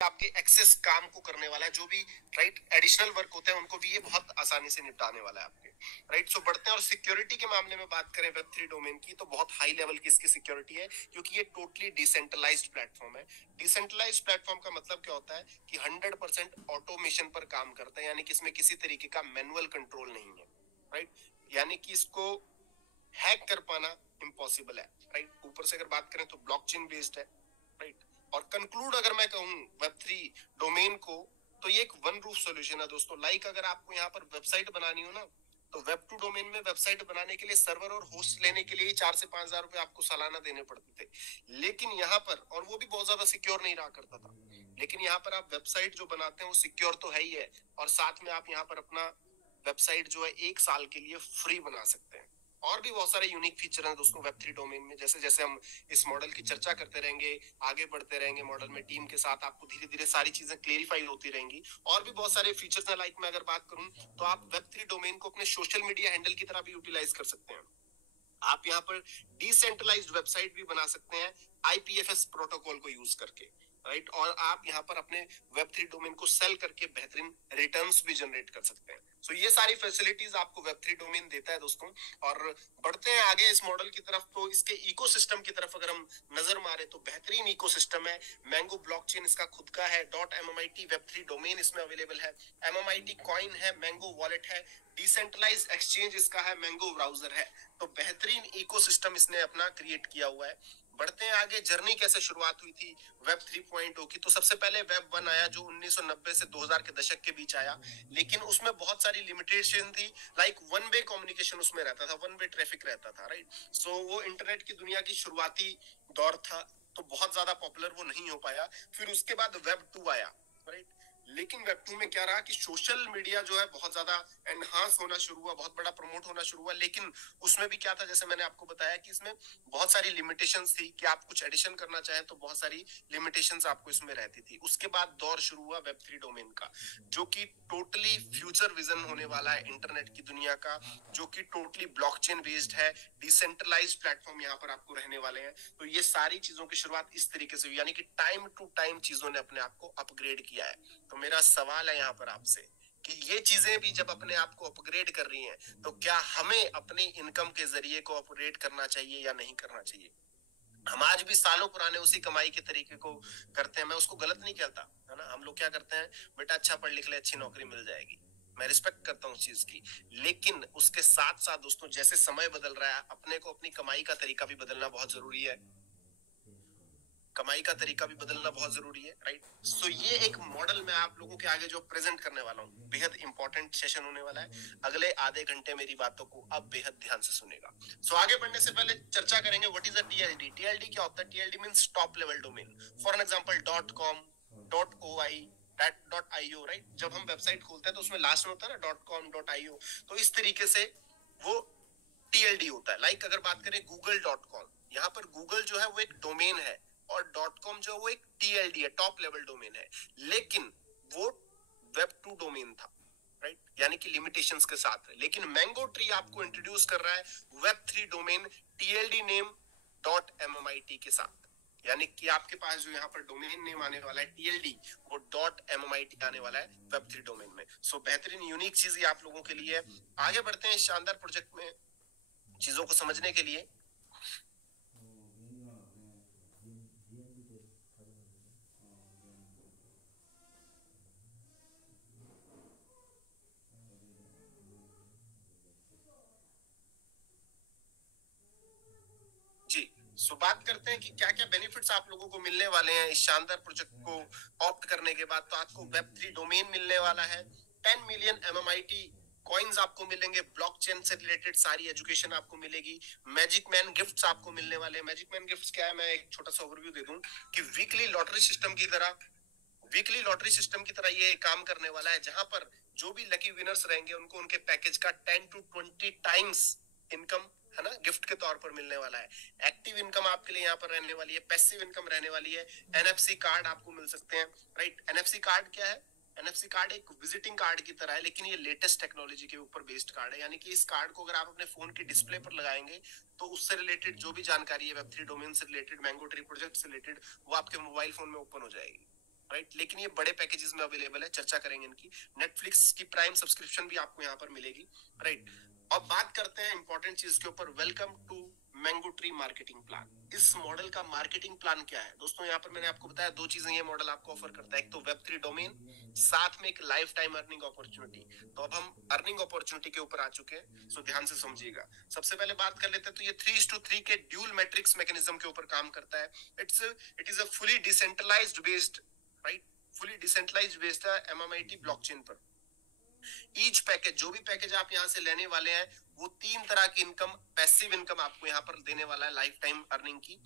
आपके एक्सेस काम को करने वाला है, जो भी राइट एडिशनल वर्क होते हैं उनको भी ये बहुत आसानी से निपटाने वाला है आपके। राइट, सो बढ़ते हैं और सिक्योरिटी के मामले में बात करें वेब थ्री डोमेन की, तो बहुत हाई लेवल की इसकी सिक्योरिटी है, क्योंकि ये टोटली डिसेंट्रलाइज्ड प्लेटफॉर्म है। डिसेंट्रलाइज्ड प्लेटफॉर्म का मतलब क्या होता है कि 100% ऑटोमेशन पर काम करता है, यानी कि इसमें किसी तरीके का मैनुअल कंट्रोल नहीं है। राइट, यानी कि इसको हैक कर पाना इम्पॉसिबल है। राइट, ऊपर से अगर बात करें तो ब्लॉकचेन बेस्ड है। राइट, और कंक्लूड अगर मैं कहूं वेब थ्री डोमेन को, तो ये एक वन रूफ सॉल्यूशन है दोस्तों। लाइक अगर आपको यहाँ पर वेबसाइट बनानी हो ना, तो वेब टू डोमेन में वेबसाइट बनाने के लिए सर्वर और होस्ट लेने के लिए 4 से 5 हजार रुपए आपको सालाना देने पड़ते थे। लेकिन यहाँ पर, और वो भी बहुत ज्यादा सिक्योर नहीं रहा करता था, लेकिन यहाँ पर आप वेबसाइट जो बनाते हैं वो सिक्योर तो है ही है, और साथ में आप यहाँ पर अपना वेबसाइट जो है 1 साल के लिए फ्री बना सकते हैं। और भी बहुत सारे यूनिक फीचर हैं दोस्तों वेब थ्री डोमेन में। जैसे जैसे हम इस मॉडल की चर्चा करते रहेंगे, आगे बढ़ते रहेंगे मॉडल में टीम के साथ, आपको धीरे धीरे सारी चीजें क्लेरिफाई होती रहेंगी। और भी बहुत सारे फीचर्स हैं। लाइक मैं अगर बात करूं, तो आप वेब थ्री डोमेन को अपने सोशल मीडिया हैंडल की तरह भी यूटिलाइज कर सकते हैं। आप यहाँ पर डिसेंट्रलाइज्ड वेबसाइट भी बना सकते हैं आईपीएफएस प्रोटोकॉल को यूज करके। राइट, और आप यहाँ पर अपने वेब थ्री डोमेन को सेल करके बेहतरीन रिटर्न्स भी जनरेट कर सकते हैं। सो ये सारी फैसिलिटीज आपको वेब थ्री डोमेन देता है दोस्तों। और बढ़ते हैं आगे इस मॉडल की तरफ, तो इसके इकोसिस्टम की तरफ अगर हम नजर मारे तो बेहतरीन इकोसिस्टम है। मैंगो ब्लॉकचेन इसका खुद का है, .mmit वेब थ्री डोमेन इसमें अवेलेबल है, MMIT कॉइन है, मैंगो वॉलेट है, डिसेंट्रलाइज एक्सचेंज इसका है, मैंगो ब्राउजर है। तो बेहतरीन इकोसिस्टम इसने अपना क्रिएट किया हुआ है। बढ़ते हैं आगे, जर्नी कैसे शुरुआत हुई थी वेब 3.0 की, तो सबसे पहले वेब 1 आया जो 1990 से 2000 के दशक के बीच आया, लेकिन उसमें बहुत सारी लिमिटेशन थी। लाइक वन वे कम्युनिकेशन उसमें रहता था, वन वे ट्रैफिक रहता था। राइट, सो वो इंटरनेट की दुनिया की शुरुआती दौर था, तो बहुत ज्यादा पॉपुलर वो नहीं हो पाया। फिर उसके बाद वेब 2 आया। राइट, लेकिन वेब 2 में क्या रहा कि सोशल मीडिया जो है बहुत ज्यादा एनहांस होना शुरू हुआ, बहुत बड़ा प्रमोट होना शुरू हुआ। लेकिन उसमें भी क्या था, जैसे मैंने आपको बताया कि इसमें बहुत सारी लिमिटेशंस थी, कि आप कुछ एडिशन करना चाहें तो बहुत सारी लिमिटेशंस आपको इसमें रहती थी। उसके बाद दौर शुरू हुआ वेब थ्री डोमेन का, जो कि टोटली फ्यूचर विजन होने वाला है इंटरनेट की दुनिया का, जो कि टोटली ब्लॉकचेन बेस्ड है, डिसेंट्रलाइज प्लेटफॉर्म यहाँ पर आपको रहने वाले हैं। तो ये सारी चीजों की शुरुआत इस तरीके से हुई, यानी कि टाइम टू टाइम चीजों ने अपने आप को अपग्रेड किया है। तो मेरा सवाल है यहाँ पर आपसे कि ये चीजें भी जब अपने आप को अपग्रेड कर रही हैं, तो क्या हमें अपनी इनकम के जरिए को अपग्रेड करना चाहिए या नहीं करना चाहिए? हम आज भी सालों पुराने उसी कमाई के तरीके को करते हैं। मैं उसको गलत नहीं कहता, है ना। हम लोग क्या करते हैं, बेटा अच्छा पढ़ लिख ले, अच्छी नौकरी मिल जाएगी। मैं रिस्पेक्ट करता हूँ उस चीज की, लेकिन उसके साथ साथ दोस्तों, जैसे समय बदल रहा है, अपने को अपनी कमाई का तरीका भी बदलना बहुत जरूरी है। कमाई का तरीका भी बदलना बहुत जरूरी है। राइट, सो ये एक मॉडल मैं आप लोगों के आगे जो प्रेजेंट करने वाला हूँ, बेहद इंपॉर्टेंट सेशन होने वाला है। अगले आधे घंटे मेरी बातों को अब बेहद ध्यान से सुनेगा। सो आगे बढ़ने से पहले चर्चा करेंगे what is a TLD. TLD क्या होता है? TLD means top level domain. For an example .com, .oi, .io। Right, जब हम वेबसाइट खोलते हैं तो उसमें लास्ट में होता है ना .com, .io। तो इस तरीके से वो टीएलडी होता है। लाइक अगर बात करें google.com, यहाँ पर गूगल जो है वो एक डोमेन है, और .com जो है वो एक टीएलडी है, टॉप लेवल डोमेन है। लेकिन वो वेब 2 डोमेन था। राइट, यानी कि लिमिटेशंस के साथ। लेकिन मैंगो ट्री आपको इंट्रोड्यूस कर रहा है web 3 domain TLD name .mmit के साथ। यानी कि आपके पास जो यहाँ पर डोमेन नेम आने वाला है टीएलडी, वो .mit आने वाला है वेब 3 डोमेन में। सो बेहतरीन यूनिक चीज ये आप लोगों के लिए है। आगे बढ़ते हैं इस शानदार प्रोजेक्ट में चीजों को समझने के लिए। जी, सो बात करते हैं कि क्या क्या बेनिफिट्स आप लोगों को मिलने वाले हैं इस शानदार प्रोजेक्ट को ऑप्ट करने के बाद। तो आपको वेब 3 डोमेन मिलने वाला है, 10 मिलियन MMIT कॉइन्स आपको मिलेंगे, ब्लॉकचेन से रिलेटेड सारी एजुकेशन आपको मिलेगी, मैजिक मैन गिफ्ट्स आपको मिलने वाले हैं। मैजिक मैन गिफ्ट्स क्या है, मैं एक छोटा सा ओवरव्यू दे दूं कि वीकली लॉटरी सिस्टम की तरह ये काम करने वाला है, जहां पर जो भी लकी विनर्स रहेंगे उनको उनके पैकेज का 10 to 20 टाइम्स इनकम, है ना, गिफ्ट के तौर पर मिलने वाला है। एक्टिव इनकम आपके लिए यहाँ पर रहने वाली है, पैसिव इनकम रहने वाली है। एनएफसी कार्ड आपको मिल सकते हैं। राइट, एनएफसी कार्ड क्या है? एनएफसी कार्ड एक विजिटिंग कार्ड की तरह है, लेकिन ये लेटेस्ट टेक्नोलॉजी के ऊपर बेस्ड कार्ड है। यानी कि इस कार्ड को अगर आप अपने फोन की डिस्प्ले पर लगाएंगे, तो उससे रिलेटेड जो भी जानकारी है वेब 3 डोमेन से रिलेटेड, मैंगो ट्री प्रोजेक्ट से रिलेटेड, वो आपके मोबाइल फोन में ओपन हो जाएगी। राइट, लेकिन ये बड़े पैकेजेस में अवेलेबल है, चर्चा करेंगे इनकी। नेटफ्लिक्स की प्राइम सब्सक्रिप्शन भी आपको यहाँ पर मिलेगी, राइट। अब बात करते हैं इंपॉर्टेंट चीज के ऊपर, welcome to mango tree marketing plan. इस मॉडल का मार्केटिंग प्लान क्या है दोस्तों? यहाँ पर मैंने आपको बताया दो चीजें ये मॉडल आपको ऑफर करता है, एक तो Web3 डोमेन, साथ में एक लाइफ टाइम अर्निंग अपॉर्चुनिटी। तो अब हम अर्निंग अपॉर्चुनिटी के ऊपर आ चुके हैं, सो ध्यान से समझिएगा। सबसे पहले बात कर लेते हैं, तो ये 3:3 के ड्यूल मैट्रिक्स मैकेनिज्म के ऊपर काम करता है। It is a fully decentralised based, right, fully decentralised based है MMIT ब्लॉकचेन पर। ईच पैकेज, जो भी पैकेज आप यहाँ से लेने वाले हैं, वो 3 तरह की इनकम, पैसिव इनकम आपको यहाँ पर देने वाला है, लाइफ टाइम अर्निंग की।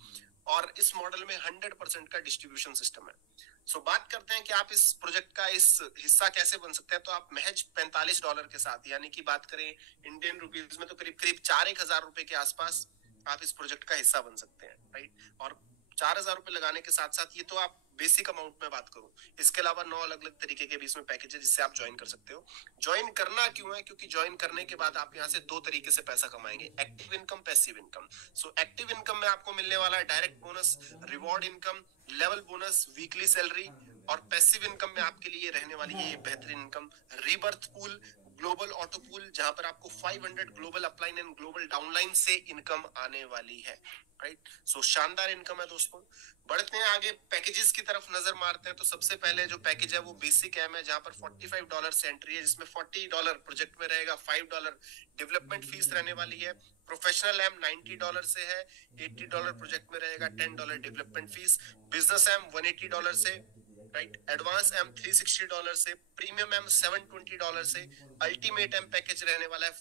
और इस मॉडल में 100% का डिस्ट्रीब्यूशन सिस्टम है। सो बात करते हैं कि आप इस प्रोजेक्ट का इस हिस्सा कैसे बन सकते हैं। तो आप महज $45 के साथ, यानी कि बात करें इंडियन रुपीज में, तो करीब करीब 4-1 हजार रुपए के आसपास आप इस प्रोजेक्ट का हिस्सा बन सकते हैं, राइट। और 4,000 रुपए लगाने के साथ साथ, ये तो आप बेसिक अमाउंट में बात करूं, इसके अलावा 9 अलग अलग तरीके के भी इसमें पैकेज है जिससे आप ज्वाइन कर सकते हो। ज्वाइन करना क्यों है? क्योंकि ज्वाइन करने के बाद आप यहाँ से 2 तरीके से पैसा कमाएंगे, active income, passive income. So active income में आपको मिलने वाला है direct bonus, reward income, level bonus, weekly salary. और पैसिव इनकम में आपके लिए रहने वाली है ये बेहतरीन income, rebirth pool, global auto pool, जहां पर आपको 500 global upline and global downline से इनकम आने वाली है, राइट। सो शानदार इनकम है दोस्तों। बढ़ते हैं आगे, पैकेजेस की तरफ नजर मारते हैं। तो सबसे पहले जो पैकेज है वो बेसिक एम है, जहां पर $45 से एंट्री है, जिसमें $40 प्रोजेक्ट में रहेगा, $5 डेवलपमेंट फीस रहने वाली है। प्रोफेशनल एम $90 से है, $80 प्रोजेक्ट में रहेगा, $10 डेवलपमेंट फीस। बिजनेस एम $180 से, राइट। एडवांस एम $360 से, प्रीमियम एम $720 से, अल्टीमेट एम पैकेज रहने वाला है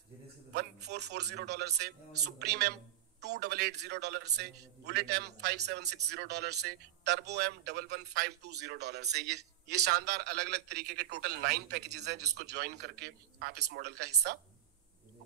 $1440 से, सुप्रीम एम $2880 से, बुलेट एम $5760 से, टर्बो एम $11520 से। ये शानदार अलग अलग तरीके के टोटल 9 पैकेजेस हैं, जिसको ज्वाइन करके आप इस मॉडल का हिस्सा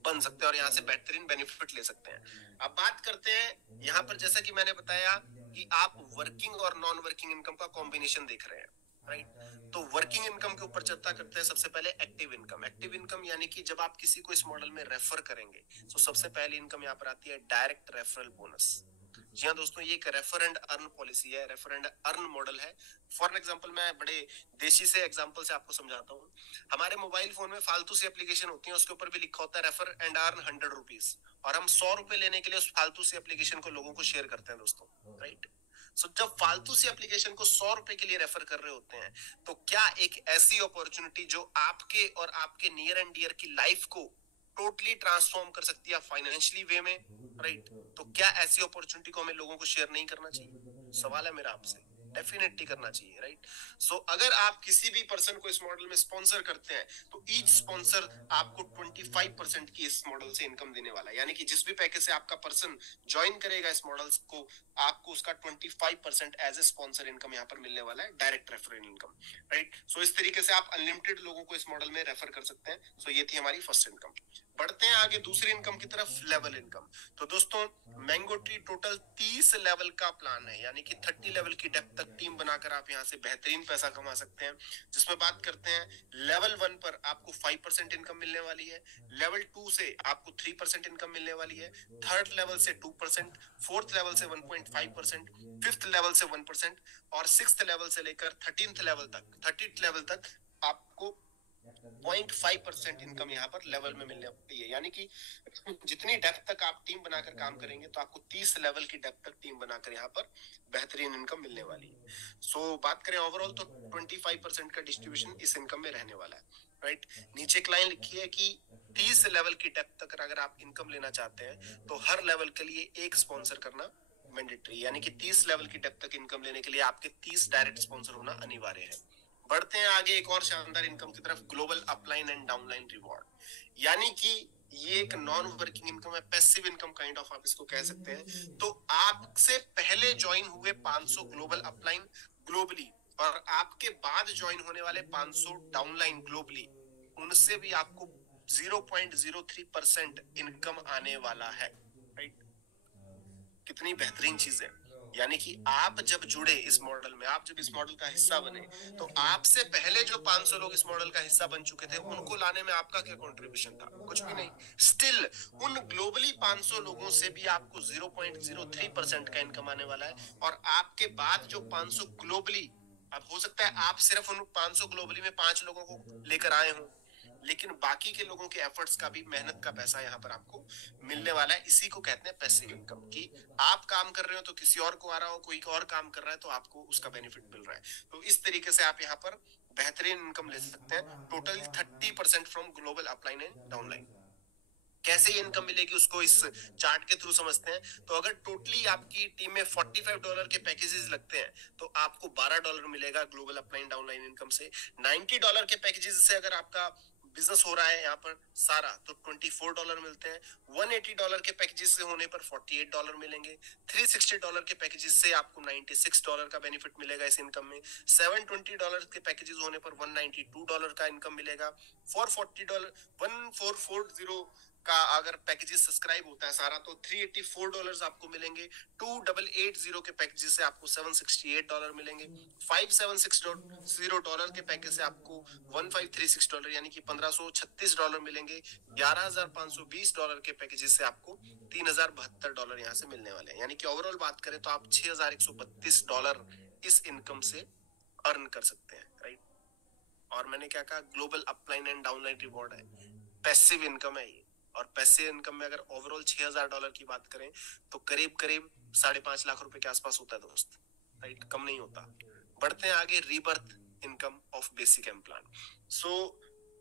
बन सकते हैं और यहाँ से बेहतरीन बेनिफिट ले सकते हैं। अब बात करते हैं यहाँ पर, जैसा कि मैंने बताया कि आप वर्किंग और नॉन वर्किंग इनकम का कॉम्बिनेशन देख रहे हैं, राइट। तो वर्किंग इनकम के ऊपर चर्चा करते हैं। सबसे पहले एक्टिव इनकम। एक्टिव इनकम यानी कि जब आप किसी को इस मॉडल में रेफर करेंगे, तो सबसे पहली इनकम यहाँ पर आती है डायरेक्ट रेफरल बोनस। जी हाँ दोस्तों, ये एक रेफर एंड अर्न पॉलिसी है, रेफर एंड अर्न मॉडल है। फॉर एग्जांपल, मैं बड़े देशी से एग्जांपल से आपको समझाता हूँ। हमारे मोबाइल फोन में फालतू सी एप्लीकेशन होती है, उसके ऊपर भी लिखा होता है रेफर एंड अर्न ₹100, और हम ₹100 लेने के लिए उस फालतू सी एप्लीकेशन को लोगों को शेयर करते हैं दोस्तों, राइट। सो जब फालतू सी एप्लीकेशन को ₹100 के लिए रेफर कर रहे होते हैं, तो क्या एक ऐसी अपॉर्चुनिटी जो आपके और आपके नियर एंड डियर की लाइफ को टोटली ट्रांसफॉर्म कर सकती है फाइनेंशियली वे में, राइट। तो क्या ऐसी अपॉर्चुनिटी को हमें लोगों को शेयर नहीं करना चाहिए? सवाल है मेरा आपसे, डेफिनेटली करना चाहिए, राइट। सो अगर आप किसी भी पर्सन को इस मॉडल में स्पॉन्सर करते हैं, तो ईच स्पॉन्सर आपको 25% की इस मॉडल से इनकम देने वाला है। यानी कि जिस भी पैकेज से आपका पर्सन ज्वाइन करेगा इस मॉडल को, आपको उसका 25% एज ए स्पॉन्सर इनकम यहाँ पर मिलने वाला है, डायरेक्ट रेफरल इनकम, राइट। सो इस तरीके से आप अनलिमिटेड लोगों को इस मॉडल में रेफर कर सकते हैं। सो ये थी हमारी फर्स्ट इनकम। बढ़ते हैं आगे दूसरी इनकम की तरफ, लेवल इनकम। तो दोस्तों, मैंगो ट्री टोटल 30 लेवल का प्लान है, यानी कि 30 लेवल की डेप्थ तक टीम बनाकर आप यहाँ से बेहतरीन पैसा कमा सकते हैं। जिसमें बात करते हैं, लेवल 1 पर आपको 5% इनकम मिलने वाली है, लेवल 2 से आपको 3% इनकम मिलने वाली है, थर्ड लेवल से 2%, फोर्थ लेवल से 1.5%, फिफ्थ लेवल से 1%, और सिक्स्थ लेवल से लेकर 13th लेवल तक आपको 0.5% इनकम यहाँ पर लेवल में मिलने वाली है। यानी कि जितनी डेप्थ तक आप टीम बनाकर काम करेंगे, तो आपको 30 लेवल की डेप्थ तक टीम बनाकर यहाँ पर बेहतरीन इनकम मिलने वाली है। सो बात करें ओवरऑल, तो 25% का डिस्ट्रीब्यूशन इस इनकम में रहने वाला है, राइट। नीचे एक लाइन लिखी है कि 30 लेवल की डेप्थ तक अगर आप इनकम लेना चाहते हैं, तो हर लेवल के लिए एक स्पॉन्सर करना मैंडेटरी, यानी कि 30 लेवल की डेप्थ तक इनकम लेने के लिए आपके 30 डायरेक्ट स्पॉन्सर होना अनिवार्य है। बढ़ते हैं आगे एक और शानदार इनकम की तरफ, global upline and downline reward. यानी कि ये एक नॉन वर्किंग इनकम है, पैसिव इनकम काइंड ऑफ आप इसको कह सकते हैं। तो आपसे पहले ज्वाइन हुए 500 ग्लोबल अपलाइन ग्लोबली, और आपके बाद ज्वाइन होने वाले 500 डाउनलाइन ग्लोबली, उनसे भी आपको 0.03% इनकम आने वाला है, राइट। कितनी बेहतरीन चीज है। यानी कि आप जब जुड़े इस मॉडल में, आप जब इस मॉडल का हिस्सा बने, तो आपसे पहले जो 500 लोग इस मॉडल का हिस्सा बन चुके थे, उनको लाने में आपका क्या कंट्रीब्यूशन था? कुछ भी नहीं। स्टिल उन ग्लोबली 500 लोगों से भी आपको 0.03% का इनकम आने वाला है, और आपके बाद जो 500 ग्लोबली अब हो सकता है आप सिर्फ उन 500 ग्लोबली में 5 लोगों को लेकर आए हों, लेकिन बाकी के लोगों के एफर्ट्स का भी, मेहनत का पैसा यहाँ पर आपको मिलने वाला है। इसी को कहते हैं पैसिव इनकम, कि आप काम कर रहे हो तो किसी और को आ रहा हो, कोई और काम कर रहा है तो आपको उसका बेनिफिट मिल रहा है। तो इस तरीके से आप यहाँ पर बेहतरीन इनकम ले सकते हैं, total 30% from global upline and downline. कैसे ये इनकम मिलेगी उसको इस चार्ट के थ्रू समझते हैं। तो अगर टोटली आपकी टीम में $45 के पैकेजेस लगते हैं तो आपको $12 मिलेगा ग्लोबल अपलाइन डाउनलाइन इनकम से। $90 के पैकेजेस से अगर आपका बिजनेस हो रहा है यहाँ पर सारा, तो $24 मिलते हैं। $180 के पैकेजेस से होने पर $48 मिलेंगे। $360 के पैकेजेस से आपको $96 का बेनिफिट मिलेगा इस इनकम में। $720 के पैकेजेस होने पर $192 का इनकम मिलेगा। $440 1440 का अगर पैकेजेस सब्सक्राइब होता है सारा तो $384 आपको मिलेंगे। 2880 के पैकेजेस से आपको $768 मिलेंगे। $5760 के पैकेज से आपको $1536 यानी कि $1536 मिलेंगे। $11520 के पैकेजेस से आपको $3072 यहाँ से मिलने वाले हैं। यानी कि ओवरऑल बात करें तो आप $6132 इस इनकम से अर्न कर सकते हैं, राइट। और मैंने क्या कहा, global upline and downline reward है, पैसिव इनकम है ये। और पैसिव इनकम में अगर ओवरऑल $6000 की बात करें तो करीब करीब 5.5 लाख रुपए के आसपास होता है दोस्त, राइट, कम नहीं होता। बढ़ते हैं आगे, rebirth income of basic employ. So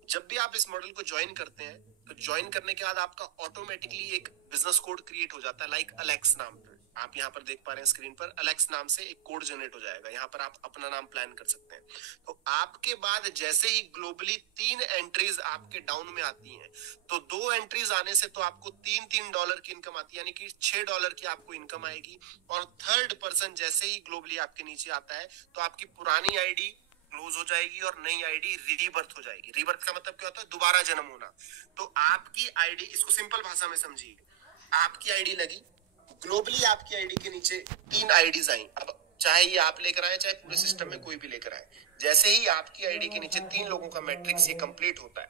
जब भी आप इस मॉडल को ज्वाइन करते हैं तो ज्वाइन करने के बाद आपका ऑटोमेटिकली एक बिजनेस कोड क्रिएट हो जाता है, लाइक अलेक्स नाम पर। आप यहाँ पर देख पा रहे हैं स्क्रीन पर, अलेक्स नाम से एक कोड जनरेट हो जाएगा। यहाँ पर आप अपना नाम प्लान कर सकते हैं। तो आपके बाद जैसे ही ग्लोबली 3 एंट्रीज आपके डाउन में आती हैं, तो 2 एंट्रीज आने से तो आपको $3 की इनकम आती है, यानी कि $6 की आपको इनकम आएगी। और थर्ड पर्सन जैसे ही ग्लोबली आपके नीचे आता है तो आपकी पुरानी आईडी क्लोज हो जाएगी और नई आईडी रीबर्थ हो जाएगी। रीबर्थ का मतलब क्या होता है, दोबारा जन्म होना। तो आपकी आईडी, इसको सिंपल भाषा में समझिए, आपकी आईडी लगी, ग्लोबली आपकी आईडी के नीचे 3 आईडीज आई। अब चाहे ये आप लेकर आए, चाहे पूरे सिस्टम में कोई भी लेकर आए, जैसे ही आपकी आईडी के नीचे 3 लोगों का मैट्रिक्स ये कंप्लीट होता है,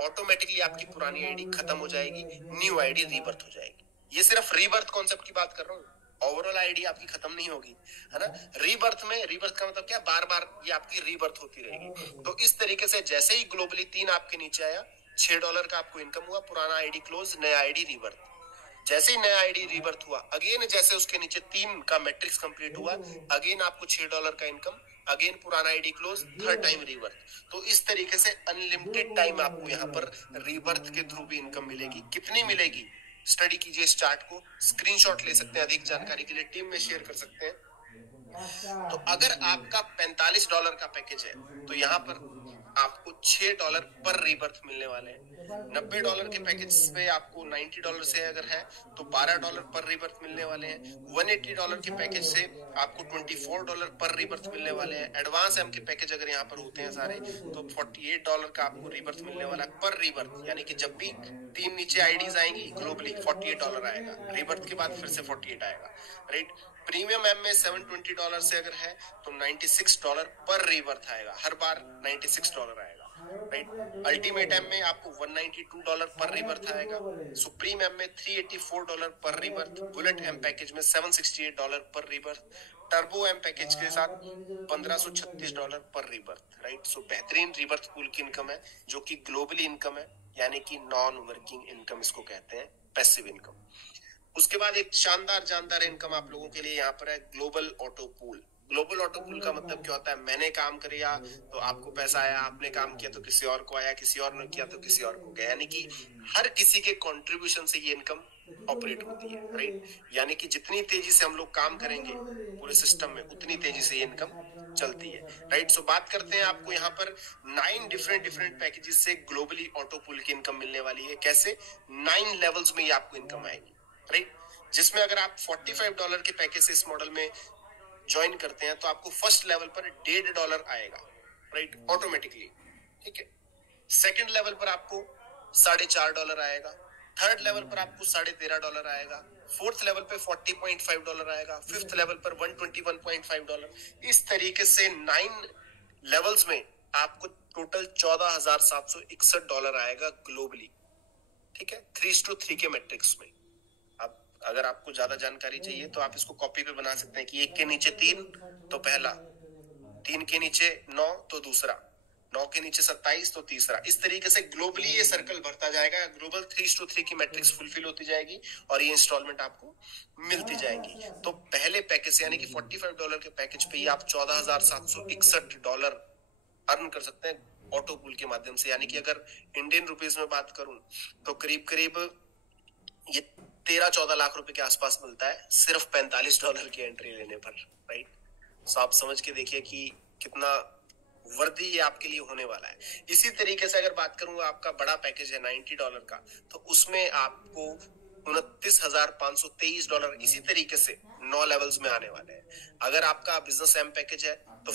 ऑटोमेटिकली आपकी पुरानी आईडी खत्म हो जाएगी, न्यू आईडी रीबर्थ हो जाएगी। ये सिर्फ रीबर्थ कॉन्सेप्ट की बात कर रहा हूँ, ओवरऑल आईडी आपकी खत्म नहीं होगी, है ना। रीबर्थ में, रीबर्थ का मतलब क्या, बार बार ये आपकी रीबर्थ होती रहेगी। तो इस तरीके से जैसे ही ग्लोबली 3 आपके नीचे आया, $6 का आपको इनकम हुआ, पुराना आईडी क्लोज, नया आईडी रीबर्थ। जैसे ही नया आईडी रीबर्थ हुआ, अगेन जैसे उसके नीचे 3 का मैट्रिक्स कंप्लीट हुआ, अगेन आपको $6 का इनकम, अगेन पुराना ID close, third time rebirth. तो इस तरीके से अनलिमिटेड टाइम आपको यहाँ पर रीबर्थ के थ्रू भी इनकम मिलेगी। कितनी मिलेगी, स्टडी कीजिए इस चार्ट को, स्क्रीनशॉट ले सकते हैं, अधिक जानकारी के लिए टीम में शेयर कर सकते हैं। तो अगर आपका $45 का पैकेज है तो यहाँ पर आपको $6 पर रीबर्थ मिलने वाले हैं। $90 के पैकेज पे आपको $90 से अगर है तो $12 पर रीबर्थ मिलने वाले हैं। $180 के पैकेज से आपको $24 पर रीबर्थ मिलने वाले हैं। एडवांस एम के पैकेज अगर यहाँ पर होते हैं सारे तो $48 का आपको रीबर्थ मिलने वाला है पर रीबर्थ, यानी कि जब भी 3 नीचे आईडीज आएंगी ग्लोबली $48 आएगा, रीबर्थ के बाद फिर से 48 आएगा, राइट। प्रीमियम एम में $720 से अगर है तो $96 पर रीबर्थ आएगा, हर बार $96 आएगा, राइट। अल्टीमेट एम में आपको $192 पर रीबर्थ आएगा। सुप्रीम एम में $384 पर रीबर्थ। बुलेट एम पैकेज में $768 पर रीबर्थ। टर्बो एम पैकेज के साथ $1536 पर रीबर्थ, राइट। सो बेहतरीन रीबर्थ पूल की इनकम है जो कि ग्लोबली इनकम है, यानी कि नॉन वर्किंग इनकम इसको कहते हैं, पैसिव इनकम। उसके बाद एक शानदार जानदार इनकम आप लोगों के लिए यहाँ पर है, global auto pool. Global auto pool का मतलब क्या होता है, मैंने काम किया तो आपको पैसा आया, आपने काम किया तो किसी और को आया, किसी और ने किया तो किसी और को गया, यानी कि हर किसी के कंट्रीब्यूशन से ये इनकम ऑपरेट होती है, राइट। यानी कि जितनी तेजी से हम लोग काम करेंगे पूरे सिस्टम में उतनी तेजी से ये इनकम चलती है, राइट। सो बात करते हैं, आपको यहाँ पर 9 डिफरेंट पैकेजेस से ग्लोबली ऑटो पूल की इनकम मिलने वाली है। कैसे, 9 लेवल्स में ये आपको इनकम आएगी, राइट। जिसमें अगर आप $45 के पैकेज से इस मॉडल में ज्वाइन करते हैं तो आपको फर्स्ट लेवल पर $1.5 आएगा, राइट, ऑटोमेटिकली, ठीक है। सेकंड लेवल पर आपको $4.5 आएगा। थर्ड लेवल पर आपको $13.5 आएगा। फोर्थ लेवल पे $40.5 आएगा। फिफ्थ लेवल पर $121.5। इस तरीके से 9 लेवल्स में आपको टोटल $14,761 आएगा ग्लोबली, ठीक है, 3:3 के मैट्रिक्स में। अब अगर आपको ज्यादा जानकारी चाहिए तो आप इसको कॉपी पे बना सकते हैं कि 1 के नीचे 3 तो पहला, 3 के नीचे 9 तो दूसरा, 9 के नीचे 27 तो तीसरा। इस तरीके से ग्लोबली ये सर्कल भरता जाएगा, ग्लोबल 3:3 की मैट्रिक्स फुलफिल होती जाएगी और ये इंस्टॉलमेंट आपको मिलती जाएगी। तो पहले पैकेज यानी कि $45 के पैकेज पे आप $14,761 अर्न कर सकते हैं ऑटो पूल के माध्यम से। यानी कि अगर इंडियन रुपीज में बात करूं तो करीब करीब ये 13-14 लाख रुपए के आसपास मिलता है सिर्फ $45 की एंट्री लेने पर, राइट। सो आप समझ के देखिए कि कितना वर्दी ये आपके लिए होने वाला है। इसी तरीके से अगर बात करूंगा, आपका बड़ा पैकेज है $90 का, तो उसमें आपको $29,523 इसी तरीके से 9 लेवल्स में आने वाले हैं। अगर आपका बिजनेस एम पैकेज है तो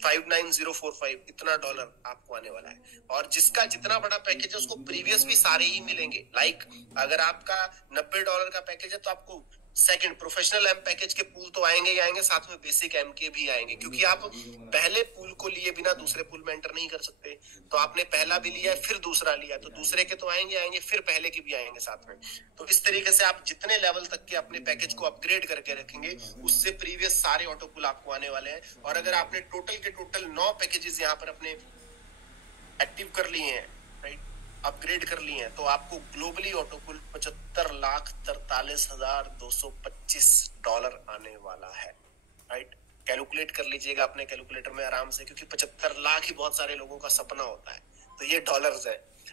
59045 इतना डॉलर आपको आने वाला है। और जिसका जितना बड़ा पैकेज है उसको प्रीवियस भी सारे ही मिलेंगे। लाइक अगर आपका $90 का पैकेज है तो आपको सेकंड प्रोफेशनल एम पैकेज के पूल तो आएंगे ही आएंगे, साथ में बेसिक एम के भी आएंगे, क्योंकि आप पहले पूल को लिए बिना दूसरे पूल में एंटर नहीं कर सकते। तो आपने पहला भी लिया है फिर दूसरा लिया, तो दूसरे के तो आएंगे आएंगे, फिर पहले के भी आएंगे साथ में। तो इस तरीके से आप जितने लेवल तक के अपने पैकेज को अपग्रेड करके रखेंगे उससे प्रीवियस सारे ऑटो पूल आपको आने वाले हैं। और अगर आपने टोटल के टोटल 9 पैकेजेस यहाँ पर अपने एक्टिव कर लिए हैं, राइट, अपग्रेड कर लिए हैं, तो आपको ग्लोबली ऑटो पूल $75,43,225 आने वाला है, राइट। कैलकुलेट कर लीजिएगा अपने कैलकुलेटर में आराम से, क्योंकि 75 लाख ही बहुत सारे लोगों का सपना होता है, तो ये डॉलर्स है,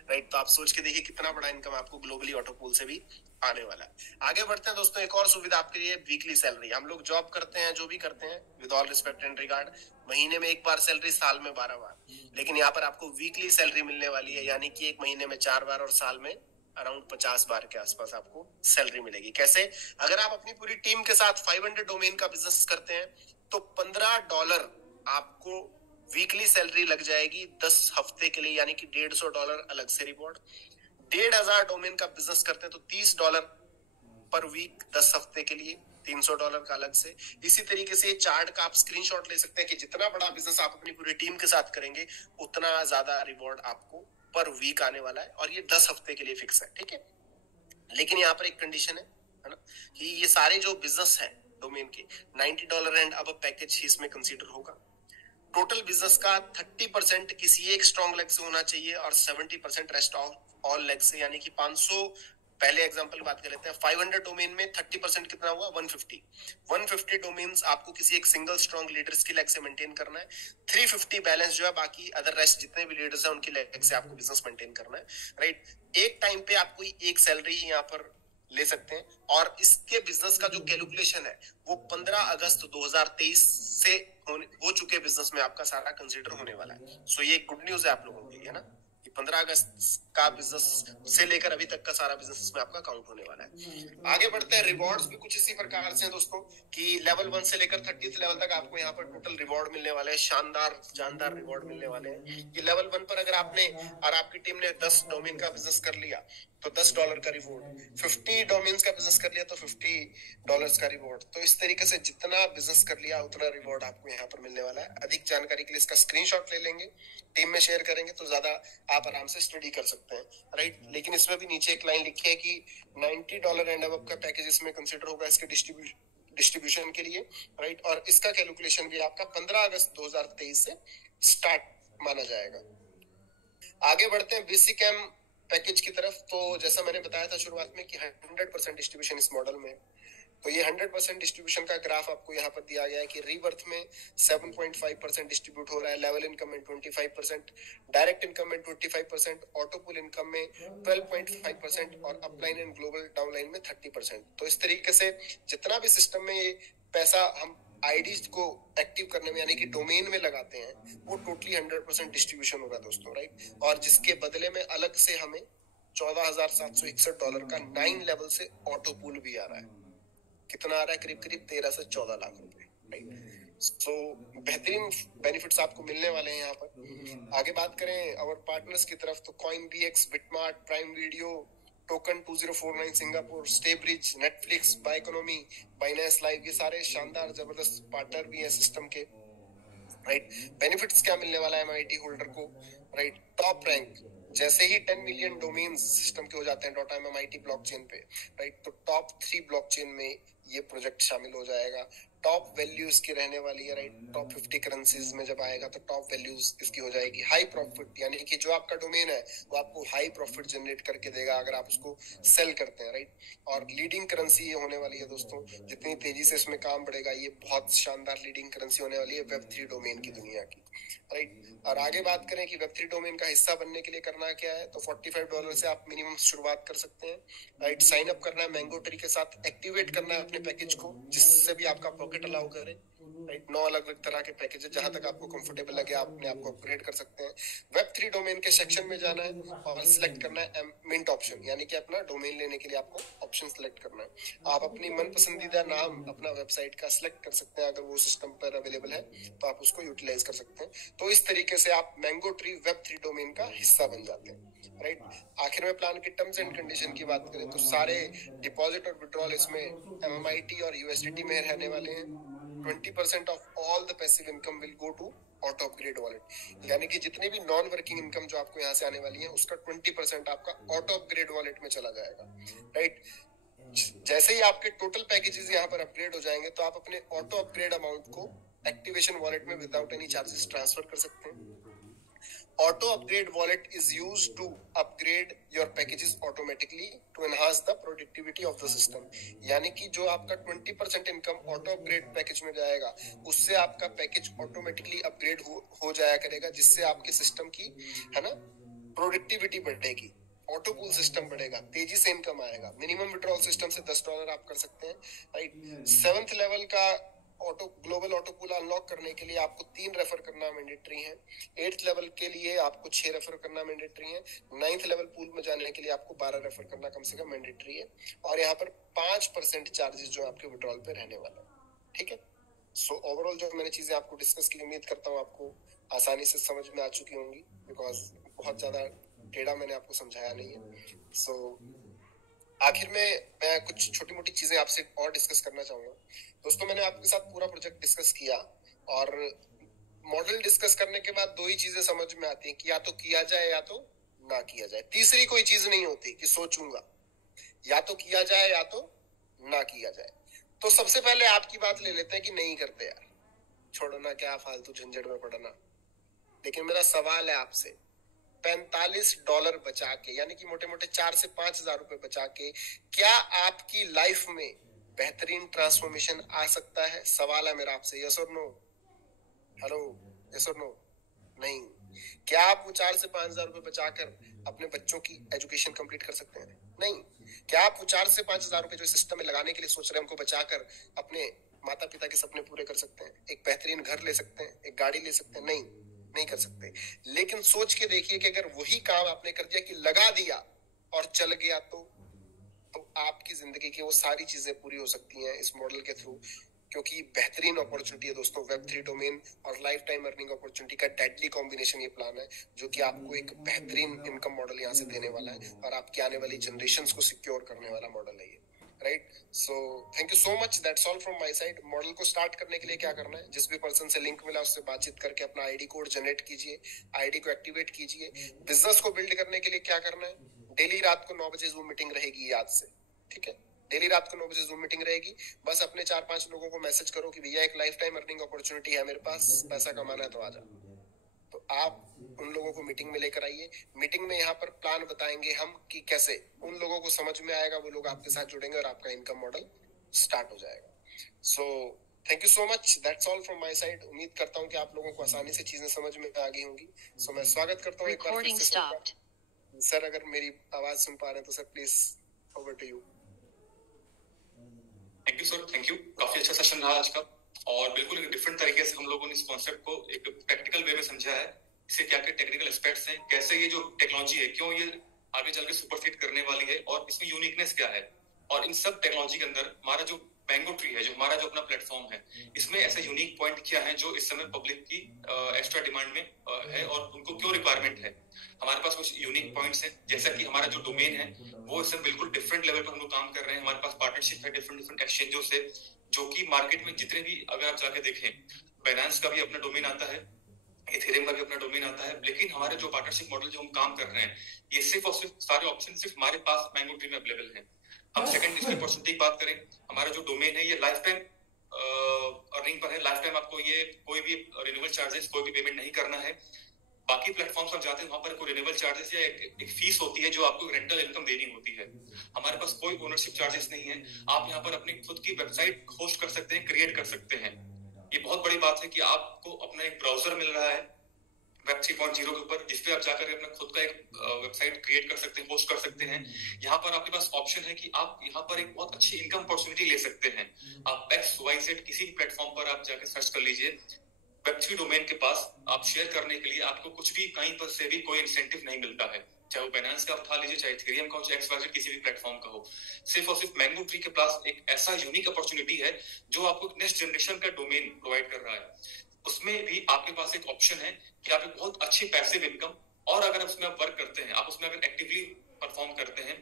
राइट। तो आप सोच के देखिए कितना बड़ा इनकम आपको ग्लोबली ऑटो पूल से भी आने वाला है। आगे बढ़ते हैं दोस्तों, एक और सुविधा आपके लिए, वीकली सैलरी। हम लोग जॉब करते हैं, जो भी करते हैं, with all respect and regard, महीने में एक बार सैलरी, साल में 12 बार, लेकिन यहाँ पर आपको वीकली सैलरी मिलने वाली है। यानी कि एक महीने में 4 बार और साल में अराउंड 50 बार के आसपास आपको सैलरी मिलेगी। कैसे? अगर आप अपनी पूरी टीम के साथ 500 डोमेन का बिजनेस करते हैं तो $15 आपको वीकली सैलरी लग जाएगी 10 हफ्ते के लिए, यानी कि $150 अलग से रिवॉर्ड। 1,500 डोमेन का बिजनेस करते हैं तो $30 पर वीक 10 हफ्ते के लिए, $300 का अलग से। इसी तरीके से चार्ट का आप स्क्रीनशॉट ले सकते हैं कि जितना बड़ा बिजनेस आप अपनी पूरी टीम के साथ करेंगे उतना ज्यादा रिवॉर्ड आपको पर वीक आने वाला है, और ये 10 हफ्ते के लिए फिक्स है, ठीक है। लेकिन यहाँ पर एक कंडीशन है ना, कि ये सारे जो बिजनेस है डोमेन के, $90 एंड अब पैकेज ही इसमें कंसीडर होगा। टोटल बिजनेस का 30% किसी एक स्ट्रॉन्ग लेग से होना चाहिए और 70% रेस्ट ऑफ ऑल लेग से, यानी कि 500। पहले एग्जांपल बात कर लेते हैं, 500 डोमेन में 30% कितना हुआ? 150 डोमेन्स आपको किसी एक सिंगल स्ट्रॉन्ग लीडर्स की लेग से मेंटेन करना है। 350 बैलेंस जो है बाकी अदर रेस्ट जितने भी लीडर्स हैं उनकी लेग से आपको बिजनेस मेंटेन करना है, राइट। एक टाइम पे आप कोई एक सैलरी यहाँ पर ले सकते हैं, और इसके बिजनेस का जो कैलकुलेशन है वो 15 अगस्त 2023 से हो चुके बिजनेस में आपका सारा कंसीडर होने वाला है। सो ये गुड न्यूज है आप लोगों के लिए, है ना, कि 15 अगस्त का बिजनेस से लेकर अभी तक का सारा बिजनेस इसमें आपका काउंट होने वाला है। आगे बढ़ते हैं, रिवॉर्ड्स भी कुछ इसी प्रकार से हैं दोस्तों, कि लेवल 1 से लेकर 30th लेवल तक आपको यहाँ पर टोटल रिवॉर्ड मिलने वाले हैं, शानदार जानदार रिवॉर्ड मिलने वाले हैं। कि लेवल 1 पर अगर आपने और आपकी टीम ने 10 डोमेन का बिजनेस कर लिया तो $10 का रिवॉर्ड, 50 डोमेन्स का बिजनेस कर लिया तो $50 का रिवॉर्ड। तो इस तरीके से जितना बिजनेस कर लिया उतना रिवॉर्ड आपको यहाँ पर मिलने वाला है। अधिक जानकारी के लिए इसका स्क्रीनशॉट ले लेंगे, टीम में शेयर करेंगे तो ज्यादा आप आराम से स्टडी कर सकते हैं, राइट। लेकिन इसमें भी नीचे एक लाइन लिखी है कि $90 एंड अब का पैकेज इसमें कंसिडर होगा इसके डिस्ट्रीब्यूशन के लिए, राइट। और इसका कैलकुलेशन भी आपका 15 अगस्त 2023 से स्टार्ट माना जाएगा। आगे बढ़ते हैं बेसिक एम पैकेज की तरफ। तो जैसा मैंने बताया था शुरुआत में कि 100% डिस्ट्रीब्यूशन इस मॉडल में, तो ये 100% डिस्ट्रीब्यूशन का ग्राफ आपको यहाँ पर दिया गया है कि रीबर्थ में 7.5% डिस्ट्रीब्यूट हो रहा है, लेवल इनकम में 25%, डायरेक्ट इनकम में 25%, ऑटोपुल इनकम में 12.5% और अपलाइन एंड ग्लोबल डाउनलाइन में 30%। तो इस तरीके से जितना भी सिस्टम में ये पैसा हम आईडीज को एक्टिव करने में यानी कि डोमेन में लगाते हैं वो टोटली 100% डिस्ट्रीब्यूशन होगा दोस्तों, राइट। और जिसके बदले में अलग से हमें $14,761 का 9 लेवल से ऑटो पूल भी आ रहा है। कितना आ रहा है? करीब करीब 13 से 14 लाख रुपए, राइट। सो बेहतरीन बेनिफिट्स आपको मिलने वाले हैं यहाँ पर। आगे बात करें और पार्टनर्स की तरफ, तो CoinBX, BitMart, prime video, token 2049 Singapore, Staybridge, Netflix, buy economy, Binance live, ये सारे शानदार जबरदस्त पार्टनर भी हैं सिस्टम के, राइट। बेनिफिट्स क्या मिलने वाला है एमआईटी होल्डर को, राइट। टॉप रैंक, जैसे ही 10 मिलियन डोमेन्स सिस्टम के हो जाते हैं .m MIT ब्लॉकचेन पे, राइट, तो टॉप 3 ब्लॉकचेन में ये प्रोजेक्ट शामिल हो जाएगा। टॉप वैल्यू इसकी रहने वाली है, राइट। टॉप 50 करेंसीज में जब आएगा तो टॉप वैल्यूज इसकी हो जाएगी। हाई प्रॉफिट, यानी कि जो आपका डोमेन है वो आपको हाई प्रॉफिट जनरेट करके देगा अगर आप उसको सेल करते हैं, राइट। और लीडिंग करेंसी ये होने वाली है दोस्तों, जितनी तेजी से इसमें काम बढ़ेगा ये बहुत शानदार लीडिंग करेंसी होने वाली है Web3 डोमेन की दुनिया की, राइट। और आगे बात करें कि Web3 डोमेन का हिस्सा बनने के लिए करना क्या है, तो $45 से आप मिनिमम शुरुआत कर सकते हैं, राइट। साइन अप करना है मैंगो ट्री के साथ, एक्टिवेट करना है अपने पैकेज को जिससे भी आपका पॉकेट अलाउ करे, राइट। 9 अलग अलग तरह के पैकेज है, जहां तक आपको कंफर्टेबल लगे आप अपने आप को अपग्रेड कर सकते हैं। Web3 डोमेन के सेक्शन में जाना है और सिलेक्ट करना है मिंट ऑप्शन, यानी कि अपना डोमेन लेने के लिए आपको ऑप्शन सिलेक्ट करना है। आप अपनी मन पसंदीदा नाम अपना वेबसाइट का सिलेक्ट कर सकते हैं, अगर वो सिस्टम पर अवेलेबल है तो आप उसको यूटिलाइज कर सकते हैं। तो इस तरीके से आप मैंगो ट्री Web3 डोमेन का हिस्सा बन जाते हैं, राइट। आखिर में प्लान के टर्म्स एंड कंडीशन की बात करें तो सारे डिपॉजिट और विड्रॉल इसमें MMIT और USDT में रहने वाले हैं। 20% of all the passive income will go to auto upgrade wallet, यानी कि जितनी भी नॉन वर्किंग इनकम जो आपको यहाँ से आने वाली है उसका 20% आपका ऑटो अपग्रेड वॉलेट में चला जाएगा, राइट। जैसे ही आपके टोटल पैकेजेस यहाँ पर अपग्रेड हो जाएंगे तो आप अपने ऑटो अपग्रेड अमाउंट को एक्टिवेशन वॉलेट में विदाउट एनी चार्जेस ट्रांसफर कर सकते हैं। Auto upgrade wallet is used to upgrade your packages automatically to enhance the productivity of the system, यानी कि जो आपका 20% इनकम ऑटो अपग्रेड पैकेज में जाएगा उससे आपका पैकेज ऑटोमेटिकली अपग्रेड हो जाया करेगा, जिससे आपके सिस्टम की है ना प्रोडक्टिविटी बढ़ेगी, ऑटो पूल सिस्टम बढ़ेगा, तेजी से इनकम आएगा। मिनिमम विड्रॉल सिस्टम से $10 आप कर सकते हैं, राइट। 7th लेवल का auto global auto pool unlock करने के लिए आपको 3 रेफर करना मैंडेटरी है। 8th लेवल के लिए आपको 6 रेफर करना मैंडेटरी है। 9th लेवल पूल में जाने के लिए आपको 12 रेफर करना कम से कम मैंडेटरी है। और यहाँ पर 5% चार्जेस जो आपके विड्रॉल पे रहने वाला है, ठीक है। सो ओवरऑल जो मैंने चीजें आपको डिस्कस की, उम्मीद करता हूँ आपको आसानी से समझ में आ चुकी होंगी, बिकॉज बहुत ज्यादा टेढ़ा मैंने आपको समझाया नहीं है। सो आखिर में मैं कुछ छोटी मोटी चीजें आपसे और डिस्कस करना चाहूंगा। दोस्तों मैंने आपके साथ पूरा प्रोजेक्ट डिस्कस किया और मॉडल डिस्कस करने के बाद 2 ही चीजें समझ में आती हैं कि या तो किया जाए या तो ना किया जाए। तीसरी कोई चीज नहीं होती कि सोचूंगा, या तो किया जाए या तो ना किया जाए। तो सबसे पहले आपकी बात ले लेते हैं कि नहीं करते यार, छोड़ो ना, क्या फालतू झंझट में पड़ना। लेकिन मेरा सवाल है आपसे, $45 बचा के, यानी कि मोटे मोटे 4 से 5 हजार रुपए बचा के, क्या आपकी लाइफ में बेहतरीन ट्रांसफॉर्मेशन आ सकता है? सवाल है मेरा आपसे, यस और नो? हेलो, यस और नो? नहीं। क्या आप वो 4 से 5 हजार रुपए बचाकर अपने बच्चों की एजुकेशन कंप्लीट कर सकते हैं? नहीं। क्या आप वो 4 से 5 हजार रुपए जो सिस्टम में लगाने के लिए सोच रहे हैं उनको बचाकर अपने माता पिता के सपने पूरे कर सकते हैं? एक बेहतरीन घर ले सकते हैं, एक गाड़ी ले सकते हैं? नहीं, नहीं कर सकते। लेकिन सोच के देखिए कि अगर वही काम आपने कर दिया, कि लगा दिया और चल गया, तो आपकी जिंदगी की वो सारी चीजें पूरी हो सकती हैं इस मॉडल के थ्रू, क्योंकि बेहतरीन अपॉर्चुनिटी है दोस्तों। Web3 डोमेन और लाइफ टाइम अर्निंग अपॉर्चुनिटी का डेडली कॉम्बिनेशन ये प्लान है, जो कि आपको एक बेहतरीन इनकम मॉडल यहाँ से देने वाला है और आपकी आने वाली जनरेशंस को सिक्योर करने वाला मॉडल है ये, right. So thank you so much, that's all from my side. Model को स्टार्ट करने के लिए क्या करना है, जिस भी पर्सन से लिंक मिला उससे बातचीत करके अपना आईडी कोड जनरेट कीजिए, आईडी को एक्टिवेट कीजिए। बिजनेस को बिल्ड करने के लिए क्या करना है, डेली रात को 9 बजे जूम मीटिंग रहेगी, याद से, ठीक है। डेली रात को 9 बजे जूम मीटिंग रहेगी। बस अपने 4-5 लोगों को मैसेज करो कि भैया एक लाइफ टाइम अर्निंग अपॉर्चुनिटी है मेरे पास, पैसा कमाना है तो आजा। तो आप उन लोगों को मीटिंग में लेकर आइए। मीटिंग में यहाँ पर प्लान बताएंगे हम कि कैसे उन लोगों को समझ में आएगा, वो लोग आपके साथ जुड़ेंगे और आपका इनकम मॉडल स्टार्ट हो जाएगा। So thank you so much, that's all from my side. उम्मीद करता हूँ कि आप लोगों को आसानी से चीजें समझ में आ गई होंगी। सो मैं स्वागत करता हूँ एक बार फिर से। सर अगर मेरी आवाज सुन पा रहे हैं तो sir please over to you. Thank you sir, thank you. काफी अच्छा सेशन रहा आज का, और बिल्कुल एक डिफरेंट तरीके से हम लोगों ने इस कॉन्सेप्ट को एक प्रैक्टिकल वे में समझा है। इससे क्या क्या टेक्निकल एस्पेक्ट्स हैं, कैसे ये जो टेक्नोलॉजी है क्यों ये आगे चल के सुपरसीड करने वाली है, और इसमें यूनिकनेस क्या है। और इन सब टेक्नोलॉजी के अंदर हमारा जो मैंगो ट्री है, जो हमारा जो अपना प्लेटफॉर्म है, इसमें ऐसे यूनिक पॉइंट क्या है जो इस समय पब्लिक की एक्स्ट्रा डिमांड में है और उनको क्यों रिक्वायरमेंट है। हमारे पास कुछ यूनिक पॉइंट्स हैं, जैसा कि हमारा जो डोमेन है वो इस समय बिल्कुल डिफरेंट लेवल पर हम लोग काम कर रहे हैं। हमारे पास पार्टनरशिप है डिफरेंट एक्सचेंजों से, जो कि मार्केट में जितने भी अगर आप जाके देखें, बाइनेंस का भी अपना डोमेन आता है, इथेरियम का भी अपना डोमेन आता है, लेकिन हमारे जो पार्टनरशिप मॉडल जो हम काम कर रहे हैं, ये सिर्फ और सिर्फ सारे ऑप्शन सिर्फ हमारे पास मैंगो ट्री में अवेलेबल है। हम सेकंड इसकी अपॉर्चुनिटी की बात करें, हमारा जो डोमेन है ये लाइफ टाइम अर्निंग पर है, लाइफ टाइम आपको ये कोई भी रिन्यूअल चार्जेस कोई भी पेमेंट नहीं करना है। बाकी प्लेटफॉर्म्स आप जाते हैं वहां पर कोई रिन्यूअल चार्जेस या एक फीस होती है जो आपको रेंटल इनकम देनी होती है। हमारे पास कोई ओनरशिप चार्जेस नहीं है। आप यहाँ पर अपनी खुद की वेबसाइट होस्ट कर सकते हैं, क्रिएट कर सकते हैं। ये बहुत बड़ी बात है कि आपको अपना एक ब्राउजर मिल रहा है वेब 3.0 के ऊपर, जिसपे आप जाकर अपना खुद का एक वेबसाइट क्रिएट कर सकते हैं, होस्ट कर सकते हैं। यहाँ पर आपके पास ऑप्शन है कि आप यहाँ पर एक बहुत अच्छी इनकम अपॉर्चुनिटी ले सकते हैं। आप XYZ किसी भी प्लेटफॉर्म पर आप जाकर सर्च कर लीजिए, वेब3 डोमेन के पास आप शेयर करने के लिए आपको कुछ भी कहीं पर से भी कोई इंसेंटिव नहीं मिलता है, चाहे वो बाइनेंस का उठा लीजिए, चाहे इथेरियम का हो, चाहे XYZ किसी भी प्लेटफॉर्म का हो। सिर्फ और सिर्फ मैंगो ट्री के पास एक ऐसा यूनिक अपॉर्चुनिटी है जो आपको नेक्स्ट जनरेशन का डोमेन प्रोवाइड कर रहा है। उसमें भी आपके पास एक ऑप्शन है कि आप एक बहुत अच्छी पैसिव इनकम, और अगर उसमें आप वर्क करते हैं, आप उसमें अगर एक्टिवली परफॉर्म करते हैं,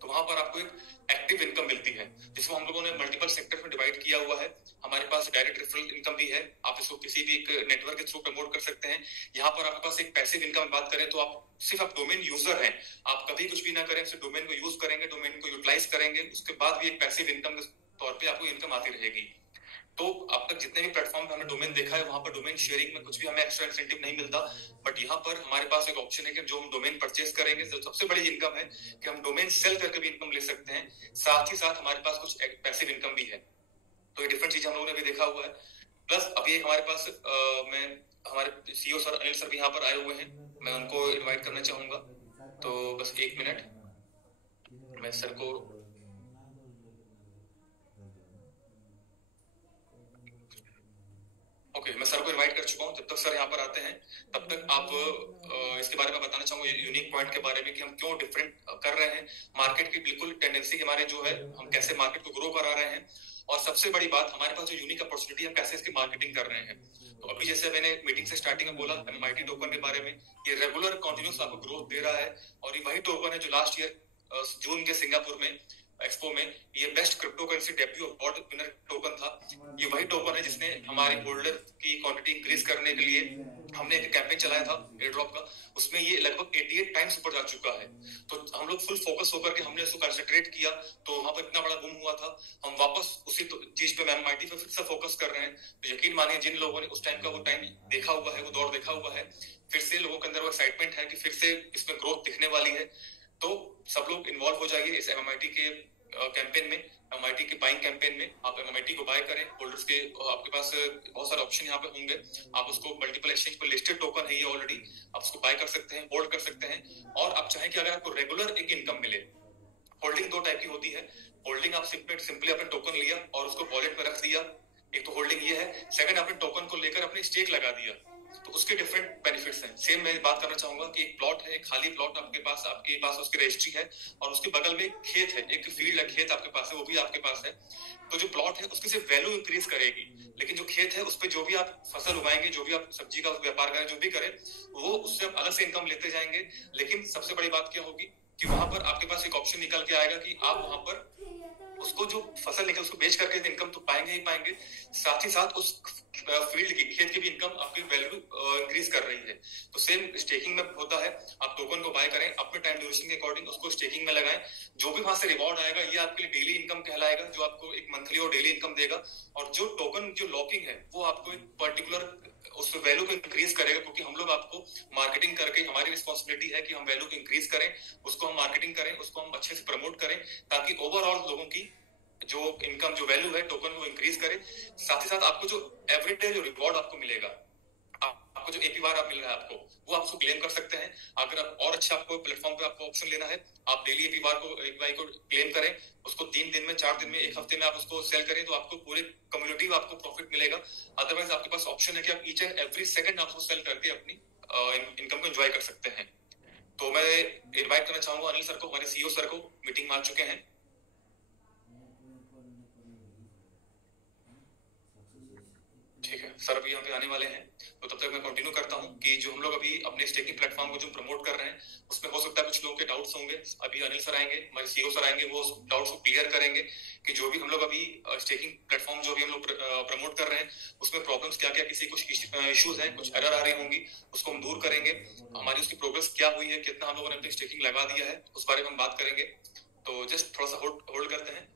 तो वहां पर आपको एक एक्टिव इनकम मिलती है, जिसको हम लोगों ने मल्टीपल सेक्टर में डिवाइड किया हुआ है। हमारे पास डायरेक्ट रेफरल इनकम भी है, आप इसको किसी भी एक नेटवर्क के थ्रू प्रमोट कर सकते हैं। यहाँ पर आपके पास एक पैसिव इनकम की बात करें तो आप डोमेन यूजर हैं, आप कभी कुछ भी ना करें, सिर्फ डोमेन को यूज करेंगे, डोमेन को यूटिलाइज करेंगे, उसके बाद भी एक पैसिव इनकम के तौर पर आपको इनकम आती रहेगी। तो अब तक जितने भी प्लेटफॉर्म पे हमने डोमेन देखा है, वहां पर डोमेन शेयरिंग में कुछ भी हमें एक्स्ट्रा इंसेंटिव नहीं मिलता, बट यहाँ पर हमारे पास एक ऑप्शन है कि जो हम डोमेन परचेज करेंगे, तो सबसे बड़ी इनकम है कि हम डोमेन सेल करके भी इनकम ले सकते हैं, साथ ही साथ हमारे पास कुछ पैसिव इनकम भी है। तो ये डिफरेंट चीज हम लोगों ने भी देखा हुआ है। प्लस अभी हमारे पास मैं हमारे सीईओ सर अनिल सर भी यहाँ पर आए हुए हैं, मैं उनको इन्वाइट करना चाहूंगा। तो बस 1 मिनट मैं सर को मैं सर को इनवाइट कर चुका हूँ। जब तक सर यहाँ पर आते हैं तब तक आप इसके बारे में बताना चाहूंगा, यूनिक पॉइंट के बारे में कि हम क्यों डिफरेंट कर रहे हैं, मार्केट की बिल्कुल टेंडेंसी के बारे जो है, हम कैसे मार्केट को ग्रो करा रहे हैं, और सबसे बड़ी बात हमारे पास जो यूनिक अपॉर्चुनिटी हम कैसे इसकी मार्केटिंग कर रहे हैं। तो अभी जैसे मैंने मीटिंग से स्टार्टिंग में बोला MMIT टोकन के बारे में, ये रेगुलर कंटिन्यूस आपको ग्रोथ दे रहा है, और ये वही टोकन है जो लास्ट ईयर जून के सिंगापुर में एक्सपो में ये best crypto currency debut award winner token था। ये वही टोकन है जिसने हमारे होल्डर की क्वांटिटी इंक्रीज करने के लिए हमने एक कैंपेन चलाया था एयर ड्रॉप का, उसमें ये लगभग 88 टाइम्स ऊपर जा चुका है। तो हम लोग फुल फोकस होकर के हमने उसको कंसंट्रेट किया, तो वहां पर इतना बड़ा बूम हुआ था। हम वापस उसी चीज पे MMIT पे फिर से फोकस कर रहे हैं। तो यकीन मानिए, जिन लोगों ने उस टाइम का वो टाइम देखा हुआ है, वो दौर देखा हुआ है, फिर से लोगों के अंदर वो एक्साइटमेंट है कि फिर से इसमें ग्रोथ दिखने वाली है। तो सब लोग इन्वॉल्व हो जाइए इस MMIT के कैंपेन में, MMIT के बाइंग कैंपेन में। आप MMIT को बाय करें, होल्डर्स के आपके पास बहुत सारे ऑप्शन यहाँ पे होंगे। आप उसको मल्टीपल एक्सचेंज पर लिस्टेड टोकन है ये ऑलरेडी, आप उसको बाय कर सकते हैं, होल्ड कर सकते हैं। और आप चाहें कि अगर आपको रेगुलर एक इनकम मिले, होल्डिंग 2 टाइप की होती है। होल्डिंग आप सिंपली अपने टोकन लिया और उसको वॉलेट में रख दिया, एक तो होल्डिंग ये है। सेकंड, आपने टोकन को लेकर अपने स्टेक लगा दिया, तो उसके डिफरेंट बेनिफिट्स हैं। सेम मैं बात करना चाहूंगा कि एक प्लॉट है, एक खाली प्लॉट आपके पास उसकी रजिस्ट्री है, और उसके बगल में एक खेत है, एक फील्ड है, खेत आपके पास है, वो भी आपके पास है। तो जो प्लॉट है उसकी सिर्फ वैल्यू इंक्रीज करेगी, लेकिन जो खेत है उस पर जो भी आप फसल उगाएंगे, जो भी आप सब्जी का व्यापार करें, जो भी करें, वो उससे आप अलग से इनकम लेते जाएंगे। लेकिन सबसे बड़ी बात क्या होगी कि वहां पर आपके पास एक ऑप्शन निकल के आएगा कि आप वहां पर उसको जो फसल निकल उसको बेच करके इनकम तो पाएंगे ही पाएंगे, साथ ही साथ उस फील्ड की, खेत की भी इनकम आपकी वैल्यू इंक्रीज कर रही है। तो सेम स्टेकिंग में होता है, आप टोकन को बाय करें, अपने टाइम ड्यूरेशन के अकॉर्डिंग उसको स्टेकिंग में लगाएं, जो भी वहां से रिवॉर्ड आएगा ये आपके लिए डेली इनकम कहलाएगा, जो आपको एक मंथली और डेली इनकम देगा। और जो टोकन जो लॉकिंग है वो आपको एक पर्टिकुलर उस वैल्यू को इंक्रीज करेगा, क्योंकि हम लोग आपको मार्केटिंग करके, हमारी रिस्पॉन्सिबिलिटी है कि हम वैल्यू को इंक्रीज करें, उसको हम मार्केटिंग करें, उसको हम अच्छे से प्रमोट करें, ताकि ओवरऑल लोगों की जो इनकम, जो वैल्यू है टोकन को इंक्रीज करे। साथ ही साथ आपको जो एवरीडे जो रिवॉर्ड आपको मिलेगा, आपको जो APY आप मिल रहा है आपको, वो आप उसको क्लेम कर सकते हैं। अगर आप और अच्छा आपको प्लेटफॉर्म पे आपको ऑप्शन लेना है, आप डेली APY को क्लेम करें, उसको 3 दिन में, 4 दिन में, 1 हफ्ते में आप उसको सेल करें, तो आपको पूरे कम्युनिटी में आपको प्रॉफिट मिलेगा। अदरवाइज आपके पास ऑप्शन है कि आप ईच एंड एवरी सेकंड आप उसको सेल करके अपनी इनकम को एंजॉय कर सकते हैं। तो मैं इन्वाइट करना चाहूंगा अनिल सर को, हमारे CEO सर को, मीटिंग में आ चुके हैं। ठीक है सर, अभी यहाँ पे आने वाले हैं, तो तब तक मैं कंटिन्यू करता हूँ कि जो हम लोग अभी अपने स्टेकिंग प्लेटफॉर्म को जो प्रमोट कर रहे हैं, उसमें हो सकता है कुछ लोगों के डाउट्स होंगे। अभी अनिल सर आएंगे, हमारे CEO सर आएंगे, वो डाउट्स को क्लियर करेंगे कि जो भी हम लोग अभी स्टेकिंग प्लेटफॉर्म जो भी हम लोग प्रमोट कर रहे हैं, उसमें प्रॉब्लम्स क्या क्या, किसी कुछ इश्यूज हैं, कुछ एरर आ रही होंगी, उसको हम दूर करेंगे। हमारी उसकी प्रोग्रेस क्या हुई है, कितना हम लोगों ने अपनी स्टेकिंग लगा दिया है, उस बारे में हम बात करेंगे। तो जस्ट थोड़ा सा होल्ड करते हैं।